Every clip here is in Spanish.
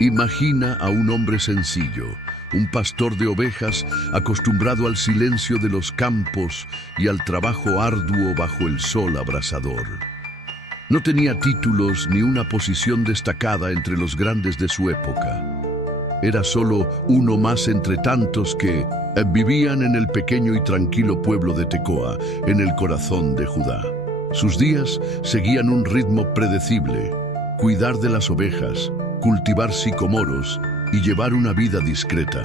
Imagina a un hombre sencillo, un pastor de ovejas acostumbrado al silencio de los campos y al trabajo arduo bajo el sol abrasador. No tenía títulos ni una posición destacada entre los grandes de su época. Era solo uno más entre tantos que vivían en el pequeño y tranquilo pueblo de Tecoa, en el corazón de Judá. Sus días seguían un ritmo predecible: cuidar de las ovejas, cultivar sicomoros y llevar una vida discreta.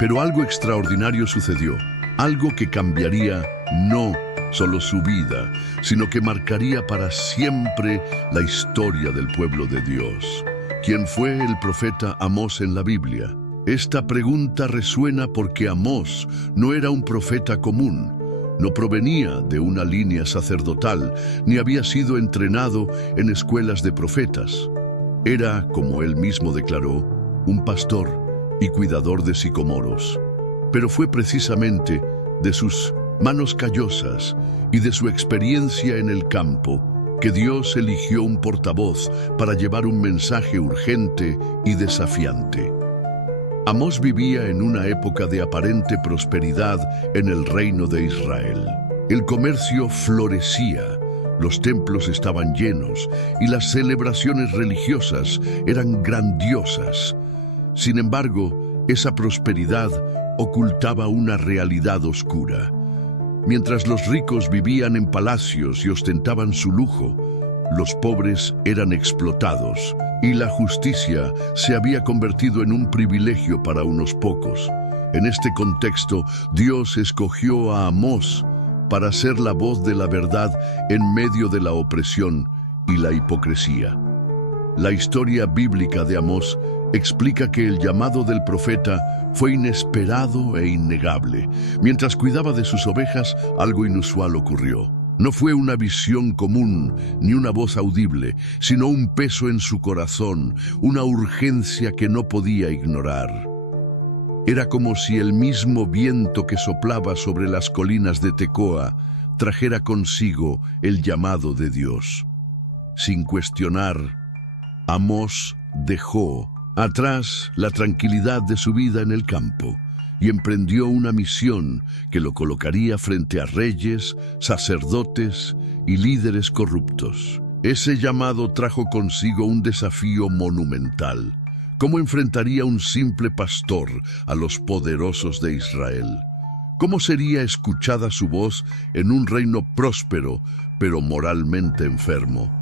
Pero algo extraordinario sucedió, algo que cambiaría no solo su vida, sino que marcaría para siempre la historia del pueblo de Dios. ¿Quién fue el profeta Amós en la Biblia? Esta pregunta resuena porque Amós no era un profeta común. No provenía de una línea sacerdotal, ni había sido entrenado en escuelas de profetas. Era, como él mismo declaró, un pastor y cuidador de sicomoros. Pero fue precisamente de sus manos callosas y de su experiencia en el campo que Dios eligió un portavoz para llevar un mensaje urgente y desafiante. Amós vivía en una época de aparente prosperidad en el reino de Israel. El comercio florecía, los templos estaban llenos y las celebraciones religiosas eran grandiosas. Sin embargo, esa prosperidad ocultaba una realidad oscura. Mientras los ricos vivían en palacios y ostentaban su lujo, los pobres eran explotados y la justicia se había convertido en un privilegio para unos pocos. En este contexto, Dios escogió a Amós para ser la voz de la verdad en medio de la opresión y la hipocresía. La historia bíblica de Amós explica que el llamado del profeta fue inesperado e innegable. Mientras cuidaba de sus ovejas, algo inusual ocurrió. No fue una visión común ni una voz audible, sino un peso en su corazón, una urgencia que no podía ignorar. Era como si el mismo viento que soplaba sobre las colinas de Tecoa trajera consigo el llamado de Dios. Sin cuestionar, Amós dejó atrás la tranquilidad de su vida en el campo y emprendió una misión que lo colocaría frente a reyes, sacerdotes y líderes corruptos. Ese llamado trajo consigo un desafío monumental. ¿Cómo enfrentaría un simple pastor a los poderosos de Israel? ¿Cómo sería escuchada su voz en un reino próspero, pero moralmente enfermo?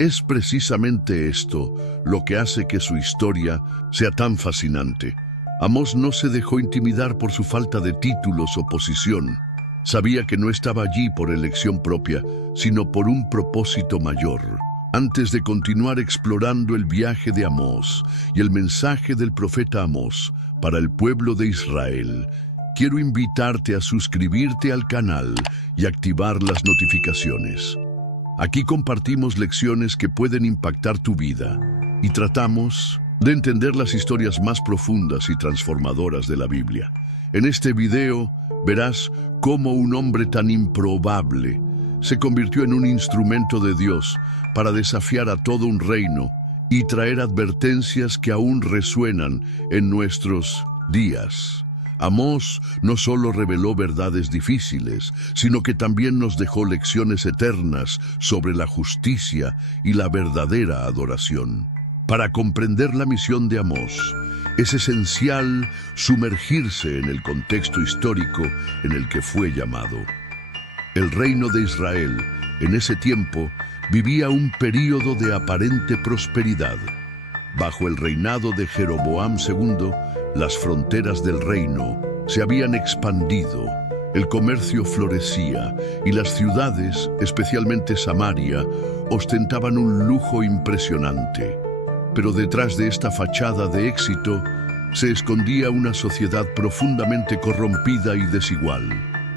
Es precisamente esto lo que hace que su historia sea tan fascinante. Amós no se dejó intimidar por su falta de títulos o posición. Sabía que no estaba allí por elección propia, sino por un propósito mayor. Antes de continuar explorando el viaje de Amós y el mensaje del profeta Amós para el pueblo de Israel, quiero invitarte a suscribirte al canal y activar las notificaciones. Aquí compartimos lecciones que pueden impactar tu vida y tratamos de entender las historias más profundas y transformadoras de la Biblia. En este video verás cómo un hombre tan improbable se convirtió en un instrumento de Dios para desafiar a todo un reino y traer advertencias que aún resuenan en nuestros días. Amós no solo reveló verdades difíciles, sino que también nos dejó lecciones eternas sobre la justicia y la verdadera adoración. Para comprender la misión de Amós, es esencial sumergirse en el contexto histórico en el que fue llamado. El reino de Israel, en ese tiempo, vivía un período de aparente prosperidad. Bajo el reinado de Jeroboam II, las fronteras del reino se habían expandido, el comercio florecía y las ciudades, especialmente Samaria, ostentaban un lujo impresionante. Pero detrás de esta fachada de éxito se escondía una sociedad profundamente corrompida y desigual.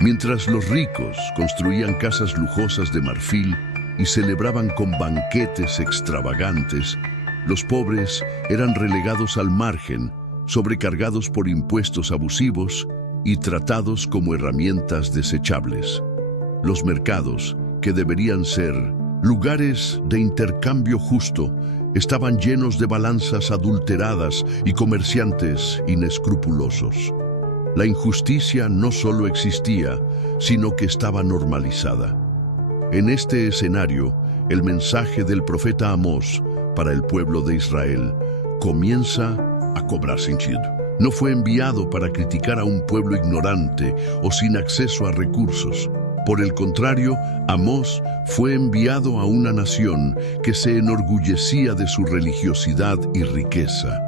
Mientras los ricos construían casas lujosas de marfil y celebraban con banquetes extravagantes, los pobres eran relegados al margen, sobrecargados por impuestos abusivos y tratados como herramientas desechables. Los mercados, que deberían ser lugares de intercambio justo, estaban llenos de balanzas adulteradas y comerciantes inescrupulosos. La injusticia no solo existía, sino que estaba normalizada. En este escenario, el mensaje del profeta Amós para el pueblo de Israel comienza a cobrar sentido. No fue enviado para criticar a un pueblo ignorante o sin acceso a recursos. Por el contrario, Amós fue enviado a una nación que se enorgullecía de su religiosidad y riqueza.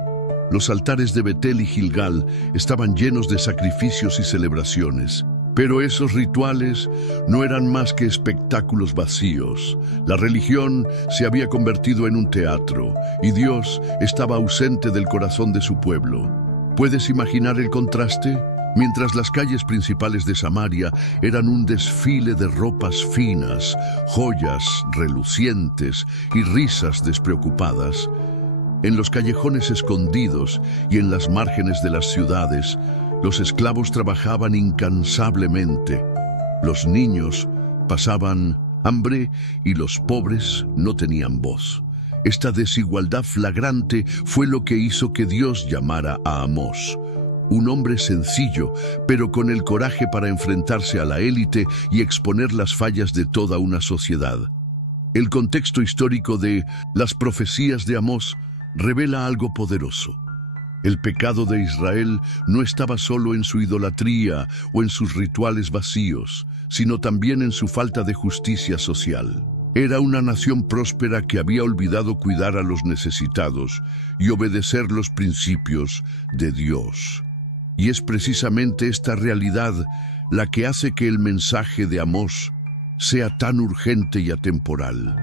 Los altares de Betel y Gilgal estaban llenos de sacrificios y celebraciones. Pero esos rituales no eran más que espectáculos vacíos. La religión se había convertido en un teatro y Dios estaba ausente del corazón de su pueblo. ¿Puedes imaginar el contraste? Mientras las calles principales de Samaria eran un desfile de ropas finas, joyas relucientes y risas despreocupadas, en los callejones escondidos y en las márgenes de las ciudades, los esclavos trabajaban incansablemente, los niños pasaban hambre y los pobres no tenían voz. Esta desigualdad flagrante fue lo que hizo que Dios llamara a Amós, un hombre sencillo, pero con el coraje para enfrentarse a la élite y exponer las fallas de toda una sociedad. El contexto histórico de las profecías de Amós revela algo poderoso. El pecado de Israel no estaba solo en su idolatría o en sus rituales vacíos, sino también en su falta de justicia social. Era una nación próspera que había olvidado cuidar a los necesitados y obedecer los principios de Dios. Y es precisamente esta realidad la que hace que el mensaje de Amós sea tan urgente y atemporal.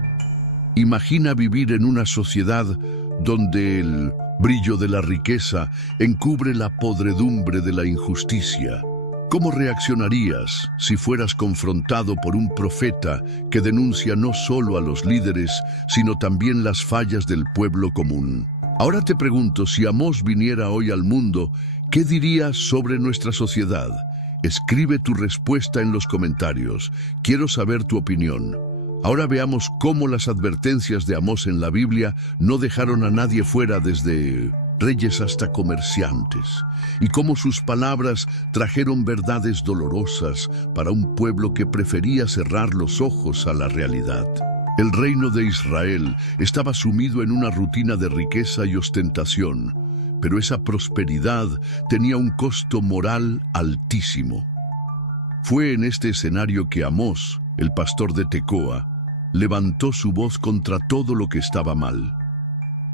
Imagina vivir en una sociedad donde el brillo de la riqueza encubre la podredumbre de la injusticia. ¿Cómo reaccionarías si fueras confrontado por un profeta que denuncia no solo a los líderes, sino también las fallas del pueblo común? Ahora te pregunto, si Amós viniera hoy al mundo, ¿qué dirías sobre nuestra sociedad? Escribe tu respuesta en los comentarios. Quiero saber tu opinión. Ahora veamos cómo las advertencias de Amós en la Biblia no dejaron a nadie fuera, desde reyes hasta comerciantes, y cómo sus palabras trajeron verdades dolorosas para un pueblo que prefería cerrar los ojos a la realidad. El reino de Israel estaba sumido en una rutina de riqueza y ostentación, pero esa prosperidad tenía un costo moral altísimo. Fue en este escenario que Amós, el pastor de Tecoa, levantó su voz contra todo lo que estaba mal.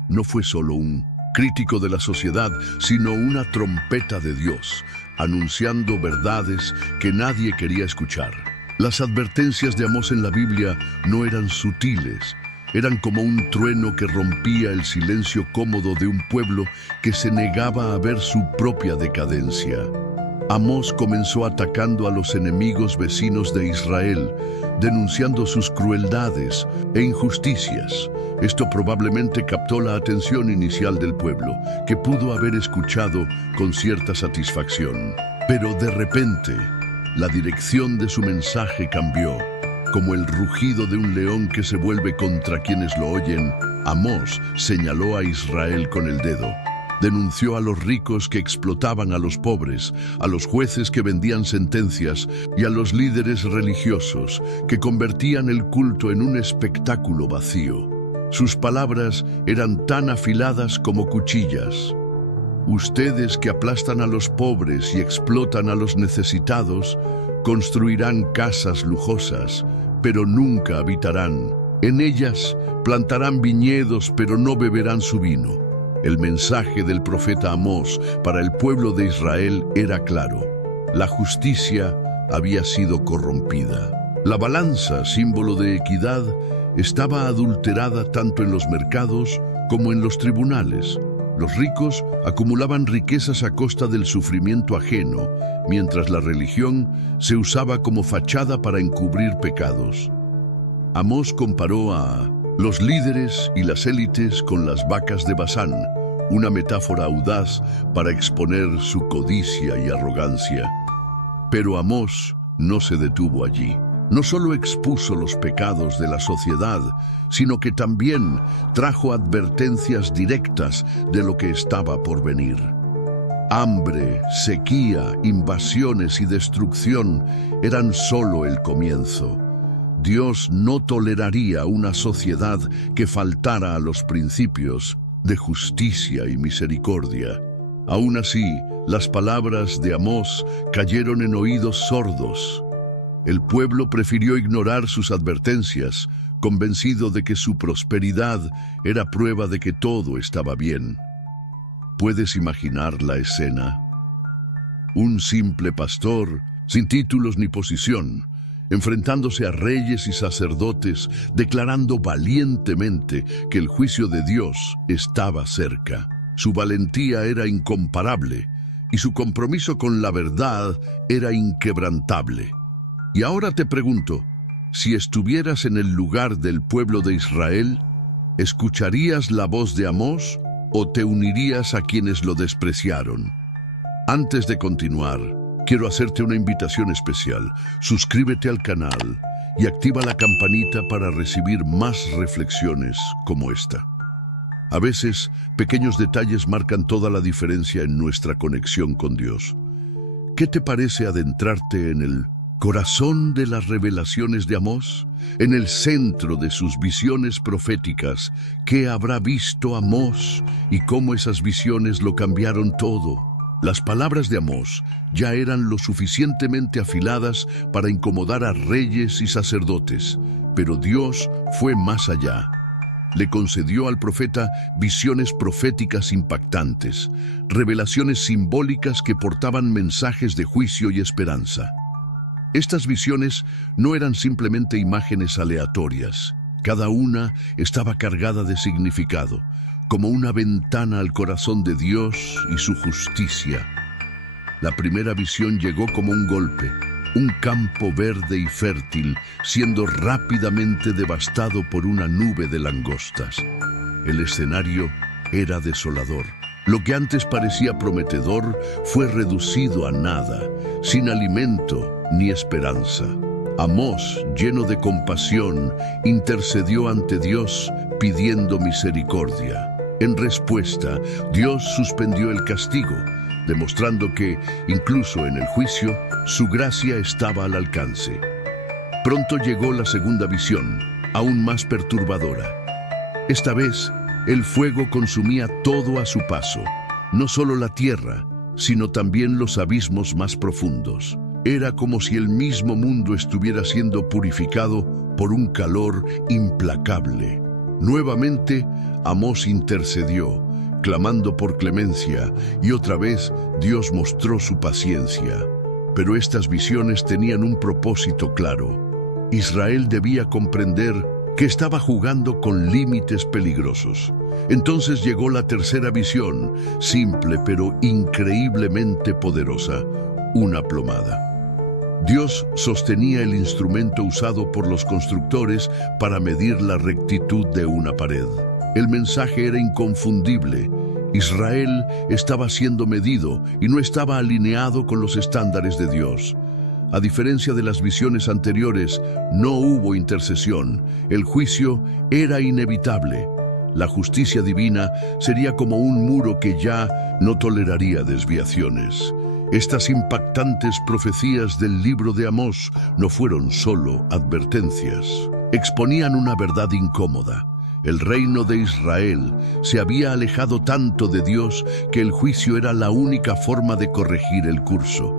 No fue solo un crítico de la sociedad, sino una trompeta de Dios, anunciando verdades que nadie quería escuchar. Las advertencias de Amós en la Biblia no eran sutiles, eran como un trueno que rompía el silencio cómodo de un pueblo que se negaba a ver su propia decadencia. Amós comenzó atacando a los enemigos vecinos de Israel, denunciando sus crueldades e injusticias. Esto probablemente captó la atención inicial del pueblo, que pudo haber escuchado con cierta satisfacción. Pero de repente, la dirección de su mensaje cambió. Como el rugido de un león que se vuelve contra quienes lo oyen, Amós señaló a Israel con el dedo. Denunció a los ricos que explotaban a los pobres, a los jueces que vendían sentencias y a los líderes religiosos que convertían el culto en un espectáculo vacío. Sus palabras eran tan afiladas como cuchillas. Ustedes que aplastan a los pobres y explotan a los necesitados, construirán casas lujosas, pero nunca habitarán. En ellas plantarán viñedos, pero no beberán su vino. El mensaje del profeta Amós para el pueblo de Israel era claro. La justicia había sido corrompida. La balanza, símbolo de equidad, estaba adulterada tanto en los mercados como en los tribunales. Los ricos acumulaban riquezas a costa del sufrimiento ajeno, mientras la religión se usaba como fachada para encubrir pecados. Amós comparó a los líderes y las élites con las vacas de Basán, una metáfora audaz para exponer su codicia y arrogancia. Pero Amós no se detuvo allí. No solo expuso los pecados de la sociedad, sino que también trajo advertencias directas de lo que estaba por venir. Hambre, sequía, invasiones y destrucción eran solo el comienzo. Dios no toleraría una sociedad que faltara a los principios de justicia y misericordia. Aún así, las palabras de Amós cayeron en oídos sordos. El pueblo prefirió ignorar sus advertencias, convencido de que su prosperidad era prueba de que todo estaba bien. ¿Puedes imaginar la escena? Un simple pastor, sin títulos ni posición, enfrentándose a reyes y sacerdotes, declarando valientemente que el juicio de Dios estaba cerca. Su valentía era incomparable y su compromiso con la verdad era inquebrantable. Y ahora te pregunto, si estuvieras en el lugar del pueblo de Israel, ¿escucharías la voz de Amós o te unirías a quienes lo despreciaron? Antes de continuar, quiero hacerte una invitación especial. Suscríbete al canal y activa la campanita para recibir más reflexiones como esta. A veces, pequeños detalles marcan toda la diferencia en nuestra conexión con Dios. ¿Qué te parece adentrarte en el corazón de las revelaciones de Amós? En el centro de sus visiones proféticas, ¿qué habrá visto Amós y cómo esas visiones lo cambiaron todo? Las palabras de Amós ya eran lo suficientemente afiladas para incomodar a reyes y sacerdotes, pero Dios fue más allá. Le concedió al profeta visiones proféticas impactantes, revelaciones simbólicas que portaban mensajes de juicio y esperanza. Estas visiones no eran simplemente imágenes aleatorias. Cada una estaba cargada de significado, como una ventana al corazón de Dios y su justicia. La primera visión llegó como un golpe, un campo verde y fértil, siendo rápidamente devastado por una nube de langostas. El escenario era desolador. Lo que antes parecía prometedor fue reducido a nada, sin alimento ni esperanza. Amós, lleno de compasión, intercedió ante Dios pidiendo misericordia. En respuesta, Dios suspendió el castigo, demostrando que, incluso en el juicio, su gracia estaba al alcance. Pronto llegó la segunda visión, aún más perturbadora. Esta vez, el fuego consumía todo a su paso, no solo la tierra, sino también los abismos más profundos. Era como si el mismo mundo estuviera siendo purificado por un calor implacable. Nuevamente, Amós intercedió, clamando por clemencia, y otra vez Dios mostró su paciencia. Pero estas visiones tenían un propósito claro. Israel debía comprender que estaba jugando con límites peligrosos. Entonces llegó la tercera visión, simple pero increíblemente poderosa, una plomada. Dios sostenía el instrumento usado por los constructores para medir la rectitud de una pared. El mensaje era inconfundible. Israel estaba siendo medido y no estaba alineado con los estándares de Dios. A diferencia de las visiones anteriores, no hubo intercesión. El juicio era inevitable. La justicia divina sería como un muro que ya no toleraría desviaciones. Estas impactantes profecías del libro de Amós no fueron solo advertencias. Exponían una verdad incómoda. El reino de Israel se había alejado tanto de Dios que el juicio era la única forma de corregir el curso.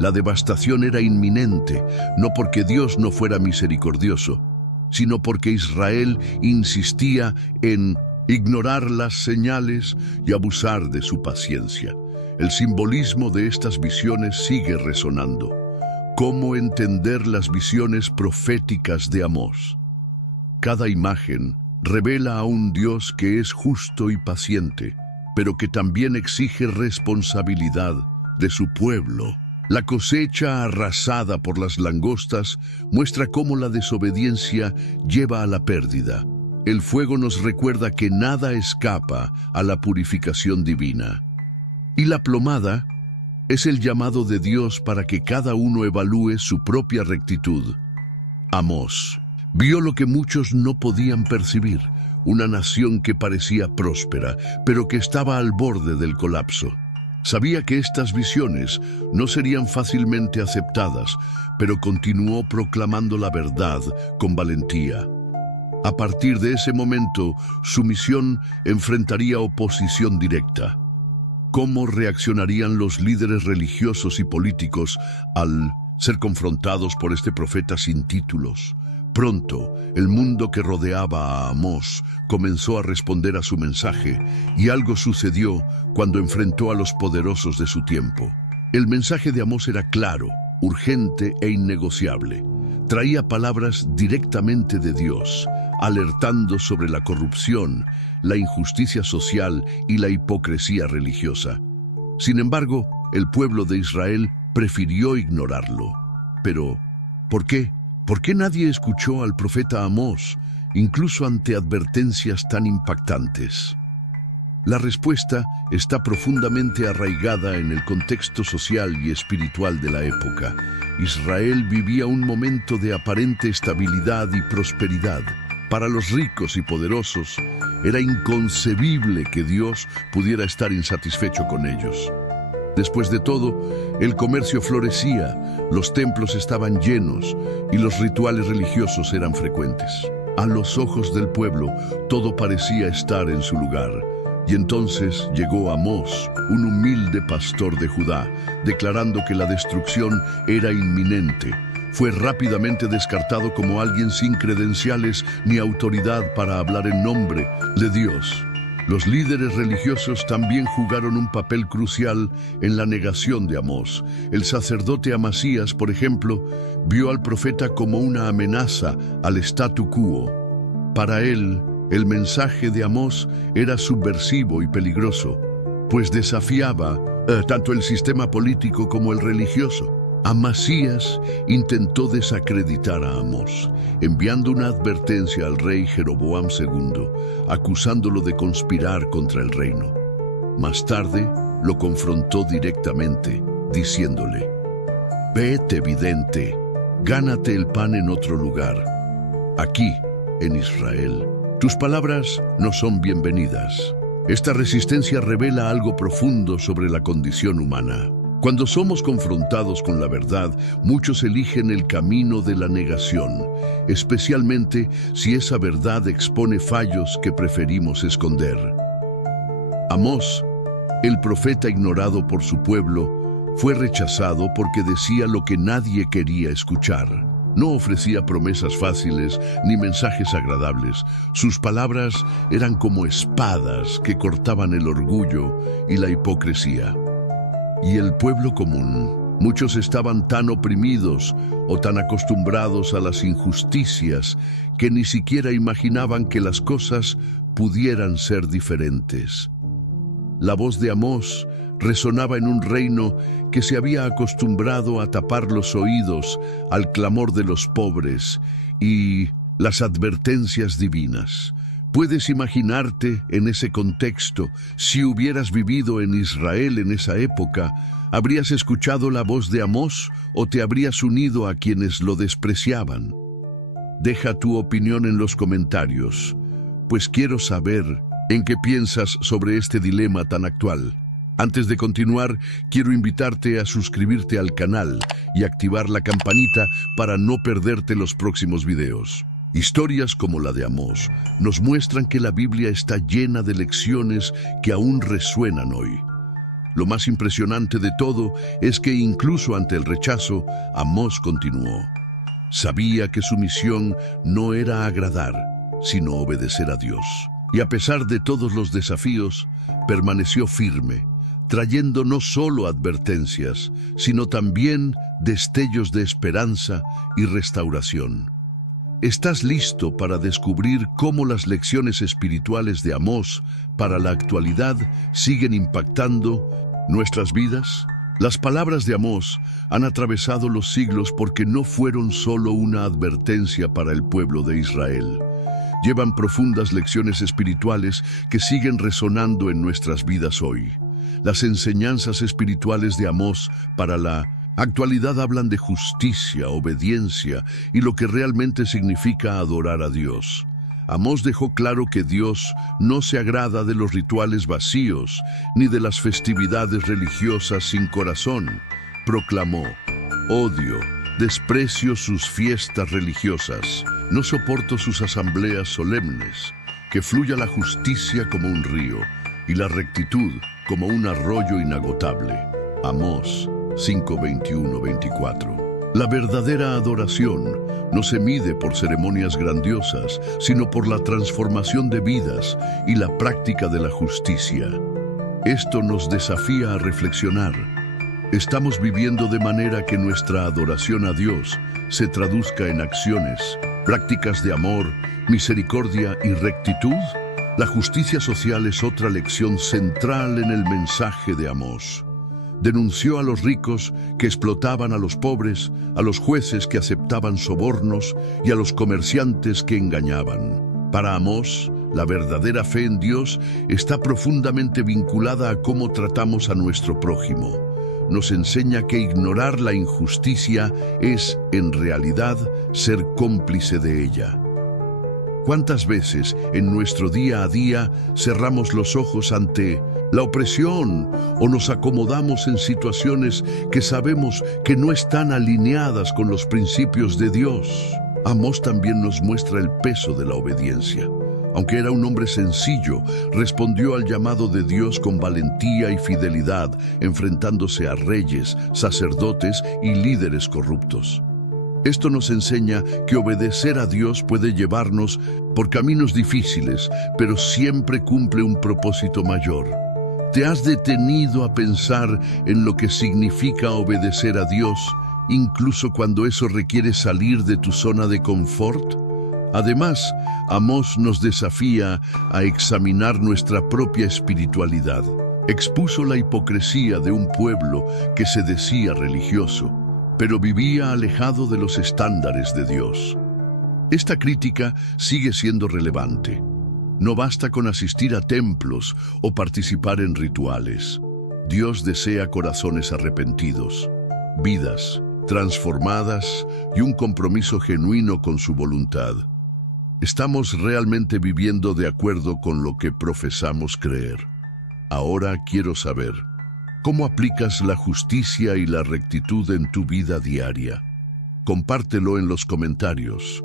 La devastación era inminente, no porque Dios no fuera misericordioso, sino porque Israel insistía en ignorar las señales y abusar de su paciencia. El simbolismo de estas visiones sigue resonando. ¿Cómo entender las visiones proféticas de Amós? Cada imagen revela a un Dios que es justo y paciente, pero que también exige responsabilidad de su pueblo. La cosecha arrasada por las langostas muestra cómo la desobediencia lleva a la pérdida. El fuego nos recuerda que nada escapa a la purificación divina. Y la plomada es el llamado de Dios para que cada uno evalúe su propia rectitud. Amós vio lo que muchos no podían percibir, una nación que parecía próspera, pero que estaba al borde del colapso. Sabía que estas visiones no serían fácilmente aceptadas, pero continuó proclamando la verdad con valentía. A partir de ese momento, su misión enfrentaría oposición directa. ¿Cómo reaccionarían los líderes religiosos y políticos al ser confrontados por este profeta sin títulos? Pronto, el mundo que rodeaba a Amós comenzó a responder a su mensaje, y algo sucedió cuando enfrentó a los poderosos de su tiempo. El mensaje de Amós era claro, urgente e innegociable. Traía palabras directamente de Dios, alertando sobre la corrupción, la injusticia social y la hipocresía religiosa. Sin embargo, el pueblo de Israel prefirió ignorarlo. Pero, ¿por qué? ¿Por qué nadie escuchó al profeta Amós, incluso ante advertencias tan impactantes? La respuesta está profundamente arraigada en el contexto social y espiritual de la época. Israel vivía un momento de aparente estabilidad y prosperidad. Para los ricos y poderosos, era inconcebible que Dios pudiera estar insatisfecho con ellos. Después de todo, el comercio florecía, los templos estaban llenos y los rituales religiosos eran frecuentes. A los ojos del pueblo, todo parecía estar en su lugar. Y entonces llegó Amós, un humilde pastor de Judá, declarando que la destrucción era inminente. Fue rápidamente descartado como alguien sin credenciales ni autoridad para hablar en nombre de Dios. Los líderes religiosos también jugaron un papel crucial en la negación de Amós. El sacerdote Amasías, por ejemplo, vio al profeta como una amenaza al statu quo. Para él, el mensaje de Amós era subversivo y peligroso, pues desafiaba tanto el sistema político como el religioso. Amasías intentó desacreditar a Amós, enviando una advertencia al rey Jeroboam II, acusándolo de conspirar contra el reino. Más tarde, lo confrontó directamente, diciéndole: «Vete, vidente, gánate el pan en otro lugar. Aquí, en Israel, tus palabras no son bienvenidas». Esta resistencia revela algo profundo sobre la condición humana. Cuando somos confrontados con la verdad, muchos eligen el camino de la negación, especialmente si esa verdad expone fallos que preferimos esconder. Amós, el profeta ignorado por su pueblo, fue rechazado porque decía lo que nadie quería escuchar. No ofrecía promesas fáciles ni mensajes agradables. Sus palabras eran como espadas que cortaban el orgullo y la hipocresía. Y el pueblo común, muchos estaban tan oprimidos o tan acostumbrados a las injusticias que ni siquiera imaginaban que las cosas pudieran ser diferentes. La voz de Amós resonaba en un reino que se había acostumbrado a tapar los oídos al clamor de los pobres y las advertencias divinas. ¿Puedes imaginarte en ese contexto? Si hubieras vivido en Israel en esa época, ¿habrías escuchado la voz de Amós o te habrías unido a quienes lo despreciaban? Deja tu opinión en los comentarios, pues quiero saber en qué piensas sobre este dilema tan actual. Antes de continuar, quiero invitarte a suscribirte al canal y activar la campanita para no perderte los próximos videos. Historias como la de Amós nos muestran que la Biblia está llena de lecciones que aún resuenan hoy. Lo más impresionante de todo es que incluso ante el rechazo, Amós continuó. Sabía que su misión no era agradar, sino obedecer a Dios. Y a pesar de todos los desafíos, permaneció firme, trayendo no solo advertencias, sino también destellos de esperanza y restauración. ¿Estás listo para descubrir cómo las lecciones espirituales de Amós para la actualidad siguen impactando nuestras vidas? Las palabras de Amós han atravesado los siglos porque no fueron solo una advertencia para el pueblo de Israel. Llevan profundas lecciones espirituales que siguen resonando en nuestras vidas hoy. Las enseñanzas espirituales de Amós para la Actualidad hablan de justicia, obediencia y lo que realmente significa adorar a Dios. Amós dejó claro que Dios no se agrada de los rituales vacíos ni de las festividades religiosas sin corazón. Proclamó: odio, desprecio sus fiestas religiosas, no soporto sus asambleas solemnes. Que fluya la justicia como un río y la rectitud como un arroyo inagotable. Amós 5:21-24. La verdadera adoración no se mide por ceremonias grandiosas, sino por la transformación de vidas y la práctica de la justicia. Esto nos desafía a reflexionar. ¿Estamos viviendo de manera que nuestra adoración a Dios se traduzca en acciones, prácticas de amor, misericordia y rectitud? La justicia social es otra lección central en el mensaje de Amós. Denunció a los ricos que explotaban a los pobres, a los jueces que aceptaban sobornos y a los comerciantes que engañaban. Para Amós, la verdadera fe en Dios está profundamente vinculada a cómo tratamos a nuestro prójimo. Nos enseña que ignorar la injusticia es, en realidad, ser cómplice de ella. ¿Cuántas veces en nuestro día a día cerramos los ojos ante la opresión o nos acomodamos en situaciones que sabemos que no están alineadas con los principios de Dios? Amós también nos muestra el peso de la obediencia. Aunque era un hombre sencillo, respondió al llamado de Dios con valentía y fidelidad, enfrentándose a reyes, sacerdotes y líderes corruptos. Esto nos enseña que obedecer a Dios puede llevarnos por caminos difíciles, pero siempre cumple un propósito mayor. ¿Te has detenido a pensar en lo que significa obedecer a Dios, incluso cuando eso requiere salir de tu zona de confort? Además, Amós nos desafía a examinar nuestra propia espiritualidad. Expuso la hipocresía de un pueblo que se decía religioso, pero vivía alejado de los estándares de Dios. Esta crítica sigue siendo relevante. No basta con asistir a templos o participar en rituales. Dios desea corazones arrepentidos, vidas transformadas y un compromiso genuino con su voluntad. ¿Estamos realmente viviendo de acuerdo con lo que profesamos creer? Ahora quiero saber, ¿cómo aplicas la justicia y la rectitud en tu vida diaria? Compártelo en los comentarios.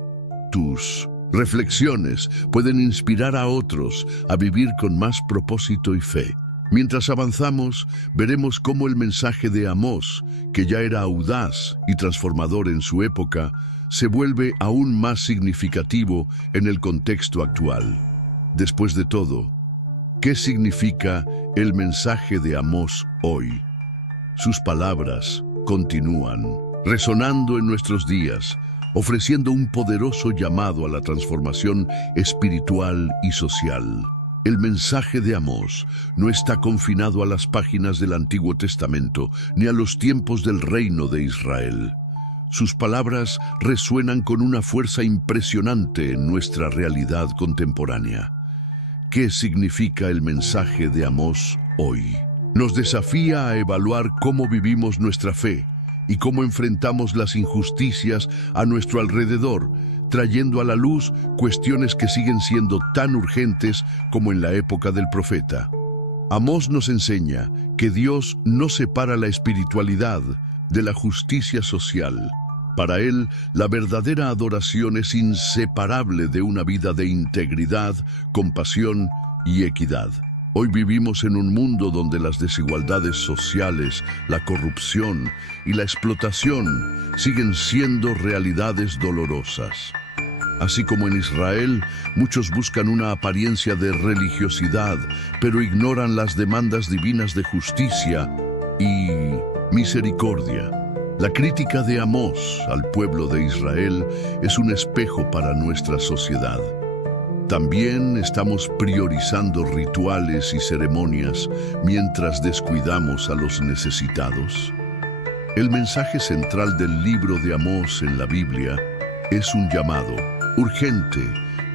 Tus reflexiones pueden inspirar a otros a vivir con más propósito y fe. Mientras avanzamos, veremos cómo el mensaje de Amós, que ya era audaz y transformador en su época, se vuelve aún más significativo en el contexto actual. Después de todo, ¿qué significa el mensaje de Amós hoy? Sus palabras continúan resonando en nuestros días, ofreciendo un poderoso llamado a la transformación espiritual y social. El mensaje de Amós no está confinado a las páginas del Antiguo Testamento ni a los tiempos del reino de Israel. Sus palabras resuenan con una fuerza impresionante en nuestra realidad contemporánea. ¿Qué significa el mensaje de Amós hoy? Nos desafía a evaluar cómo vivimos nuestra fe y cómo enfrentamos las injusticias a nuestro alrededor, trayendo a la luz cuestiones que siguen siendo tan urgentes como en la época del profeta. Amós nos enseña que Dios no separa la espiritualidad de la justicia social. Para él, la verdadera adoración es inseparable de una vida de integridad, compasión y equidad. Hoy vivimos en un mundo donde las desigualdades sociales, la corrupción y la explotación siguen siendo realidades dolorosas. Así como en Israel, muchos buscan una apariencia de religiosidad, pero ignoran las demandas divinas de justicia y misericordia. La crítica de Amós al pueblo de Israel es un espejo para nuestra sociedad. También estamos priorizando rituales y ceremonias mientras descuidamos a los necesitados. El mensaje central del libro de Amós en la Biblia es un llamado urgente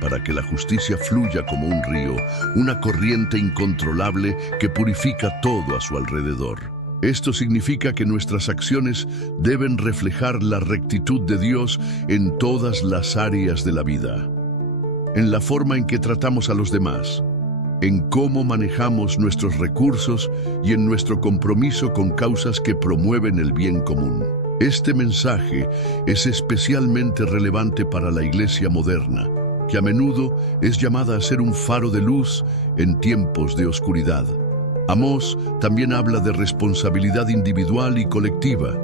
para que la justicia fluya como un río, una corriente incontrolable que purifica todo a su alrededor. Esto significa que nuestras acciones deben reflejar la rectitud de Dios en todas las áreas de la vida, en la forma en que tratamos a los demás, en cómo manejamos nuestros recursos y en nuestro compromiso con causas que promueven el bien común. Este mensaje es especialmente relevante para la iglesia moderna, que a menudo es llamada a ser un faro de luz en tiempos de oscuridad. Amós también habla de responsabilidad individual y colectiva.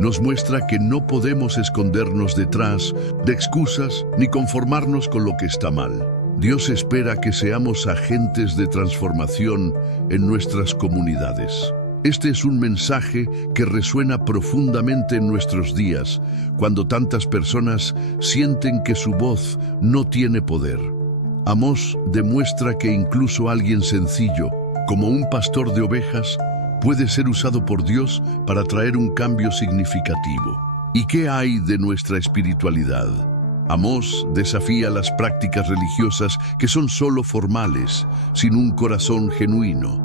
Nos muestra que no podemos escondernos detrás de excusas ni conformarnos con lo que está mal. Dios espera que seamos agentes de transformación en nuestras comunidades. Este es un mensaje que resuena profundamente en nuestros días, cuando tantas personas sienten que su voz no tiene poder. Amós demuestra que incluso alguien sencillo, como un pastor de ovejas, puede ser usado por Dios para traer un cambio significativo. ¿Y qué hay de nuestra espiritualidad? Amós desafía las prácticas religiosas que son solo formales, sin un corazón genuino.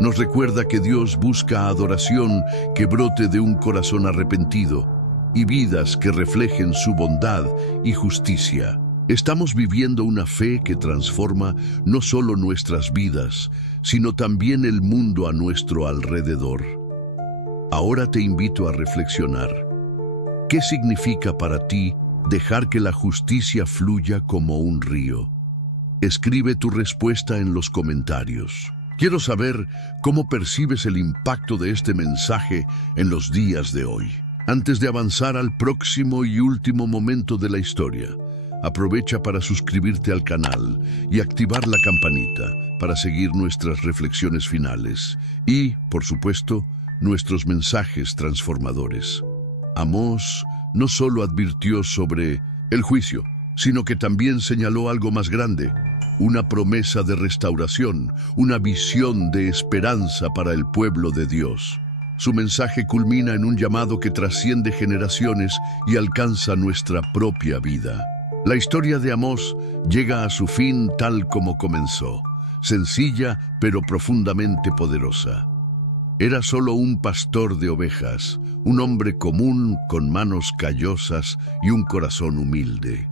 Nos recuerda que Dios busca adoración que brote de un corazón arrepentido y vidas que reflejen su bondad y justicia. Estamos viviendo una fe que transforma no solo nuestras vidas, sino también el mundo a nuestro alrededor. Ahora te invito a reflexionar. ¿Qué significa para ti dejar que la justicia fluya como un río? Escribe tu respuesta en los comentarios. Quiero saber cómo percibes el impacto de este mensaje en los días de hoy. Antes de avanzar al próximo y último momento de la historia, aprovecha para suscribirte al canal y activar la campanita para seguir nuestras reflexiones finales y, por supuesto, nuestros mensajes transformadores. Amós no solo advirtió sobre el juicio, sino que también señaló algo más grande: una promesa de restauración, una visión de esperanza para el pueblo de Dios. Su mensaje culmina en un llamado que trasciende generaciones y alcanza nuestra propia vida. La historia de Amós llega a su fin tal como comenzó, sencilla pero profundamente poderosa. Era solo un pastor de ovejas, un hombre común con manos callosas y un corazón humilde.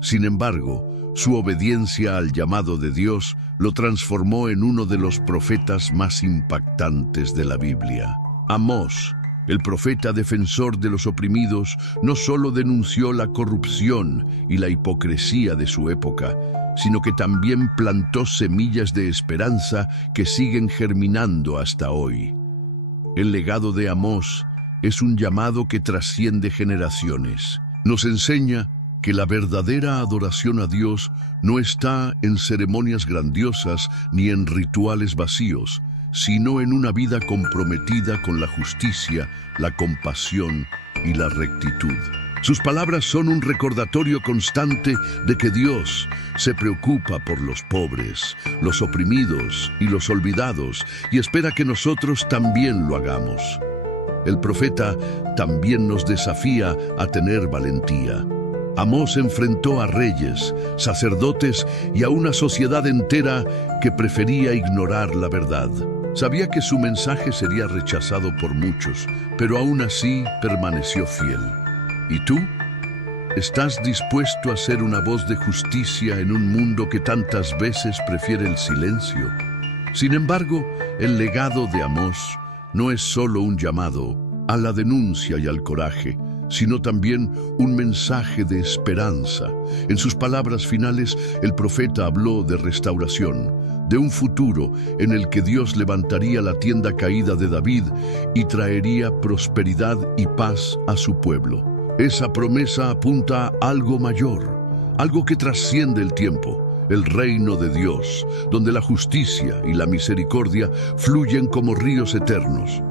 Sin embargo, su obediencia al llamado de Dios lo transformó en uno de los profetas más impactantes de la Biblia. Amós, el profeta defensor de los oprimidos, no solo denunció la corrupción y la hipocresía de su época, sino que también plantó semillas de esperanza que siguen germinando hasta hoy. El legado de Amós es un llamado que trasciende generaciones. Nos enseña que la verdadera adoración a Dios no está en ceremonias grandiosas ni en rituales vacíos, sino en una vida comprometida con la justicia, la compasión y la rectitud. Sus palabras son un recordatorio constante de que Dios se preocupa por los pobres, los oprimidos y los olvidados, y espera que nosotros también lo hagamos. El profeta también nos desafía a tener valentía. Amós enfrentó a reyes, sacerdotes y a una sociedad entera que prefería ignorar la verdad. Sabía que su mensaje sería rechazado por muchos, pero aún así permaneció fiel. ¿Y tú? ¿Estás dispuesto a ser una voz de justicia en un mundo que tantas veces prefiere el silencio? Sin embargo, el legado de Amós no es solo un llamado a la denuncia y al coraje, sino también un mensaje de esperanza. En sus palabras finales, el profeta habló de restauración, de un futuro en el que Dios levantaría la tienda caída de David y traería prosperidad y paz a su pueblo. Esa promesa apunta a algo mayor, algo que trasciende el tiempo, el reino de Dios, donde la justicia y la misericordia fluyen como ríos eternos.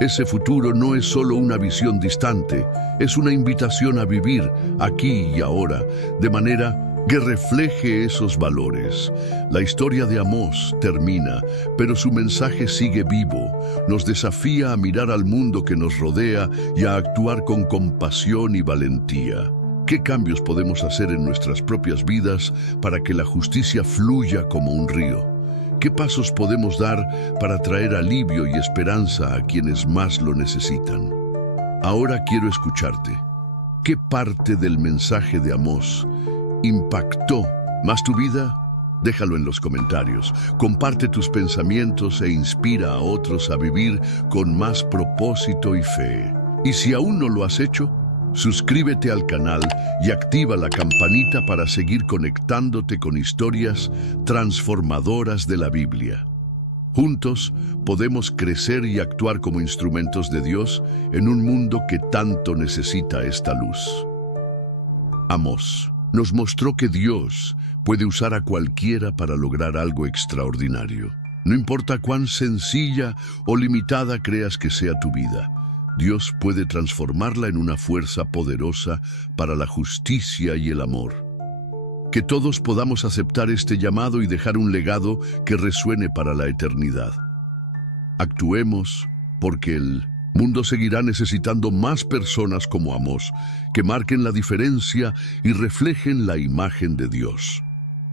Ese futuro no es solo una visión distante, es una invitación a vivir aquí y ahora, de manera que refleje esos valores. La historia de Amós termina, pero su mensaje sigue vivo. Nos desafía a mirar al mundo que nos rodea y a actuar con compasión y valentía. ¿Qué cambios podemos hacer en nuestras propias vidas para que la justicia fluya como un río? ¿Qué pasos podemos dar para traer alivio y esperanza a quienes más lo necesitan? Ahora quiero escucharte. ¿Qué parte del mensaje de Amós impactó más tu vida? Déjalo en los comentarios. Comparte tus pensamientos e inspira a otros a vivir con más propósito y fe. Y si aún no lo has hecho, suscríbete al canal y activa la campanita para seguir conectándote con historias transformadoras de la Biblia. Juntos podemos crecer y actuar como instrumentos de Dios en un mundo que tanto necesita esta luz. Amós nos mostró que Dios puede usar a cualquiera para lograr algo extraordinario. No importa cuán sencilla o limitada creas que sea tu vida, Dios puede transformarla en una fuerza poderosa para la justicia y el amor. Que todos podamos aceptar este llamado y dejar un legado que resuene para la eternidad. Actuemos, porque el mundo seguirá necesitando más personas como Amós, que marquen la diferencia y reflejen la imagen de Dios.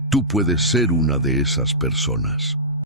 Tú puedes ser una de esas personas.